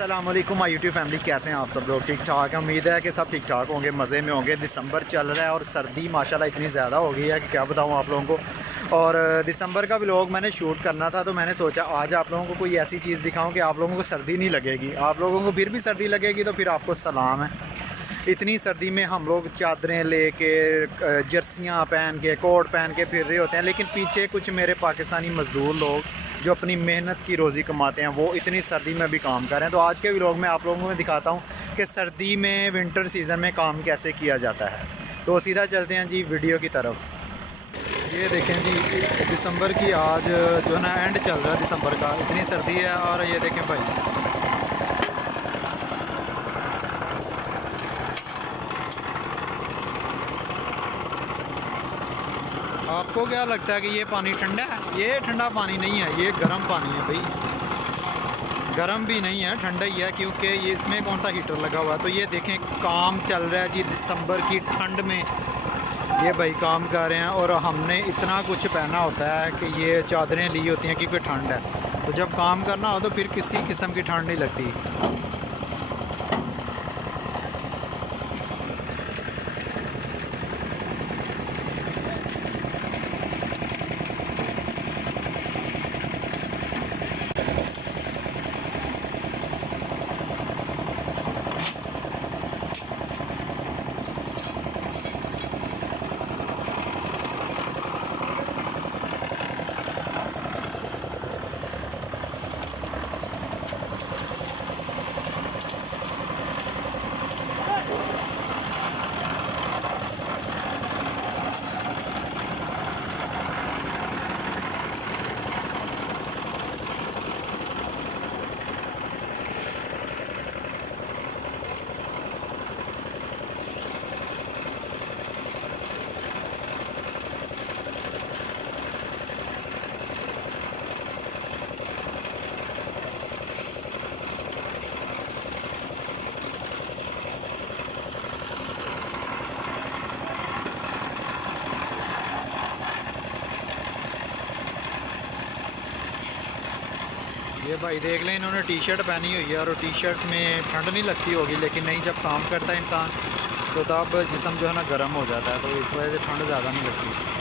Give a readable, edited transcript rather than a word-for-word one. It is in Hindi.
अस्सलाम वालेकुम माय यूट्यूब फैमिली, कैसे हैं आप सब लोग? ठीक ठाक है। उम्मीद है कि सब ठीक ठाक होंगे, मज़े में होंगे। दिसंबर चल रहा है और सर्दी माशाल्लाह इतनी ज़्यादा हो गई है कि क्या बताऊं आप लोगों को। और दिसंबर का व्लॉग मैंने शूट करना था, तो मैंने सोचा आज आप लोगों को कोई ऐसी चीज़ दिखाऊं कि आप लोगों को सर्दी नहीं लगेगी। आप लोगों को फिर भी सर्दी लगेगी तो फिर आपको सलाम है। इतनी सर्दी में हम लोग चादरें लेके, जर्सियाँ पहन के, कोट पहन के फिर रहे होते हैं, लेकिन पीछे कुछ मेरे पाकिस्तानी मज़दूर लोग जो अपनी मेहनत की रोज़ी कमाते हैं वो इतनी सर्दी में भी काम कर रहे हैं। तो आज के व्लॉग में आप लोगों को मैं दिखाता हूँ कि सर्दी में, विंटर सीज़न में काम कैसे किया जाता है। तो सीधा चलते हैं जी वीडियो की तरफ। ये देखें जी, दिसंबर की आज जो है ना एंड चल रहा है दिसंबर का, इतनी सर्दी है। और ये देखें भाई, आपको क्या लगता है कि ये पानी ठंडा है? ये ठंडा पानी नहीं है, ये गर्म पानी है भाई। गर्म भी नहीं है, ठंडा ही है, क्योंकि ये इसमें कौन सा हीटर लगा हुआ है। तो ये देखें, काम चल रहा है जी दिसंबर की ठंड में। ये भाई काम कर रहे हैं और हमने इतना कुछ पहना होता है कि ये चादरें ली होती हैं क्योंकि ठंड है। तो जब काम करना हो तो फिर किसी किस्म की ठंड नहीं लगती। ये भाई देख लें, इन्होंने टी शर्ट पहनी हुई है और टी शर्ट में ठंड नहीं लगती होगी, लेकिन नहीं, जब काम करता है इंसान तो तब जिस्म जो है ना गर्म हो जाता है, तो इस वजह से ठंड ज़्यादा नहीं लगती।